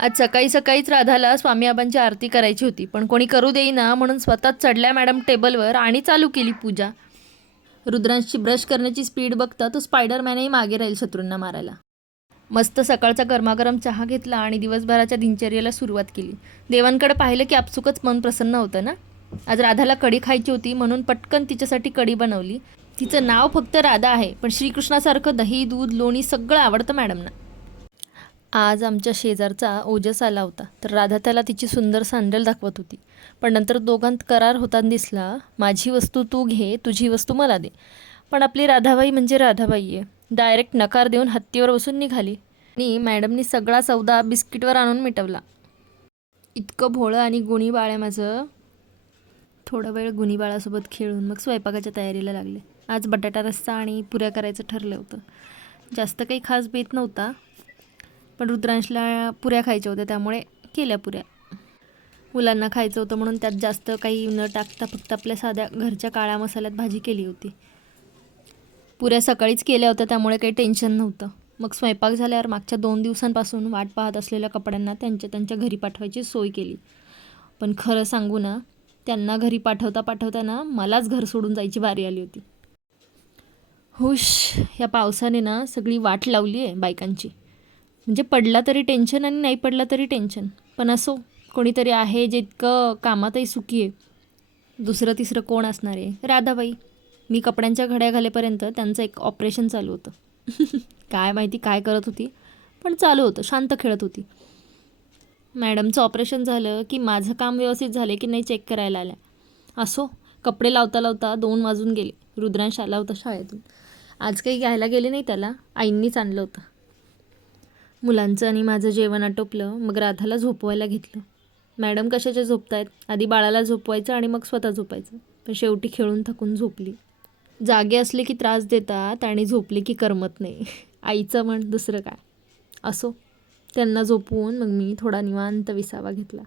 आज सकाळी सकाळीच राधाला स्वामी आबांची आरती करायची होती, पण कोणी करू देईना म्हणून स्वतःच चढल्या मॅडम टेबलवर आणि चालू केली पूजा. रुद्रांशची ब्रश करण्याची स्पीड बघता तो स्पायडरमॅनही मागे राहील शत्रूंना मारायला. मस्त सकाळचा गरमागरम चहा घेतला आणि दिवसभराच्या दिनचर्येला सुरुवात केली. देवांकडे पाहिलं की आपसुकच मन प्रसन्न होतं ना. आज राधाला कढी खायची होती म्हणून पटकन तिच्यासाठी कढी बनवली. तिचं नाव फक्त राधा आहे, पण श्रीकृष्णासारखं दही, दूध, लोणी सगळं आवडतं मॅडमना. आज आमच्या शेजारचा ओजस आला होता, तर राधा त्याला तिची सुंदर सँडल दाखवत होती. पण नंतर दोघांत करार होताना दिसला, माझी वस्तू तू घे, तुझी वस्तू मला दे. पण आपली राधाबाई म्हणजे राधाबाई आहे, डायरेक्ट नकार देऊन हत्तीवर बसून निघाली. आणि मॅडमनी सगळा सौदा बिस्किटवर आणून मिटवला. इतकं भोळं आणि गुणी बाळ आहे माझं. थोडा वेळ गुणी बाळासोबत खेळून मग स्वयंपाकाच्या तयारीला लागले. आज बटाटा रस्सा आणि पुऱ्या करायचं ठरलं होतं. जास्त काही खास बेत नव्हता, पण रुद्रांशला पुऱ्या खायच्या होत्या त्यामुळे केल्या पुऱ्या. मुलांना खायचं होतं म्हणून त्यात जास्त काही न टाकता फक्त आपल्या साध्या घरच्या काळ्या मसाल्यात भाजी केली होती. पुऱ्या सकाळीच केल्या होत्या त्यामुळे काही टेन्शन नव्हतं. मग स्वयंपाक झाल्यावर मागच्या 2 दिवसांपासून वाट पाहत असलेल्या कपड्यांना त्यांच्या घरी पाठवायची सोय केली. पण खरं सांगू ना, त्यांना घरी पाठवता ना मलाच घर सोडून जायची बारी आली होती. हुश, या पावसाने ना सगळी वाट लावली आहे बायकांची. म्हणजे पडला तरी टेन्शन आणि नाही पडला तरी टेन्शन. पण असो, कोणीतरी आहे जे इतकं कामातही सुखी आहे. दुसरं तिसरं कोण असणार आहे? राधाबाई. मी कपड्यांच्या घड्या घालेपर्यंत त्यांचं एक ऑपरेशन चालू होतं. काय माहिती काय करत होती, पण चालू होतं, शांत खेळत होती. मॅडमचं ऑपरेशन झालं की माझं काम व्यवस्थित झाले की नाही चेक करायला आल्या. असो, कपडे लावता लावता 2 वाजून गेले. रुद्रांश आला होता शाळेतून. आज काही घ्यायला गेले नाही त्याला, आईंनीच आणलं होतं. मुलांचं आणि माझं जेवण आटोपलं, मग राधाला झोपवायला घेतलं. मॅडम कशाच्या झोपतायत, आधी बाळाला झोपवायचं आणि मग स्वतः झोपायचं. पण शेवटी खेळून थकून झोपली. जागे असले की त्रास देतात आणि झोपले की करमत नाही. आईचं म्हण दुसरं काय. असो, त्यांना झोपवून मग मी थोडा निवांत विसावा घेतला.